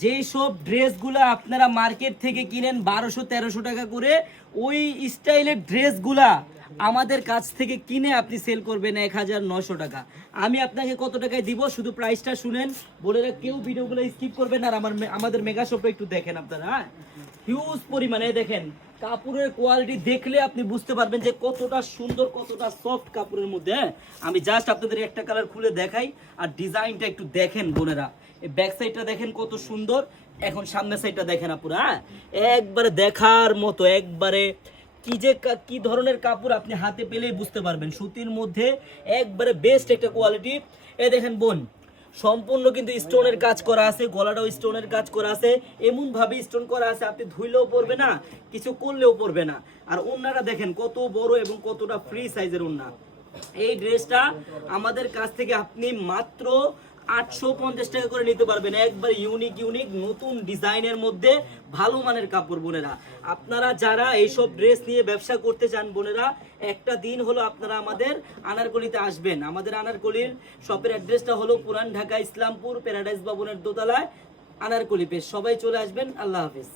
যেই সব ড্রেসগুলো আপনারা মার্কেট থেকে কিনেন 1200-1300 টাকা করে, ওই স্টাইলের ড্রেসগুলা আমাদের কাছ থেকে কিনে আপনি সেল করবেন 1900 টাকা। আমি আপনাকে কত টাকায় দিব শুধু প্রাইসটা শুনেন। বলে কেউ ভিডিওগুলো স্কিপ করবেন আর আমাদের মেগা শপে একটু দেখেন আপনারা। হ্যাঁ, হিউজ পরিমাণে দেখেন কাপড়ের কোয়ালিটি দেখলে আপনি বুঝতে পারবেন যে কতটা সুন্দর, কতটা সফট কাপড়ের মধ্যে। হ্যাঁ, আমি জাস্ট আপনাদের একটা কালার খুলে দেখাই আর ডিজাইনটা একটু দেখেন বোনেরা। এই ব্যাক সাইডটা দেখেন কত সুন্দর, এখন সামনের সাইডটা দেখেন আপুরা। হ্যাঁ, একবারে দেখার মতো, একবারে কি ধরনের কাপড় আপনি হাতে পেলেই বুঝতে পারবেন। সুতির মধ্যে একবারে বেস্ট একটা কোয়ালিটি। এই দেখেন বোন, সম্পূর্ণ কিন্তু স্টোনের কাজ করা আছে, গলাটাও স্টোনের কাজ করা আছে, এমন ভাবে স্টোন করা আছে আপনি ধুইলেও পড়বে না, কিছু করলেও পড়বে না। আর ওন্নাটা দেখেন কত বড় এবং কতটা ফ্রি সাইজের ওন্না। এই ড্রেসটা আমাদের কাছ থেকে আপনি মাত্র 850 টাকা করে নিতে পারবেন। একবার ইউনিক নতুন ডিজাইনের মধ্যে ভালো মানের কাপড় বোনেরা। আপনারা যারা এইসব ড্রেস নিয়ে ব্যবসা করতে চান বোনেরা, একটা দিন হলো আপনারা আমাদের আনারকলিতে আসবেন। আমাদের আনারকলির শপের অ্যাড্রেসটা হলো পুরান ঢাকা ইসলামপুর প্যারাডাইস ভবনের দোতলায় আনারকলি পেজ। সবাই চলে আসবেন। আল্লাহ হাফেজ।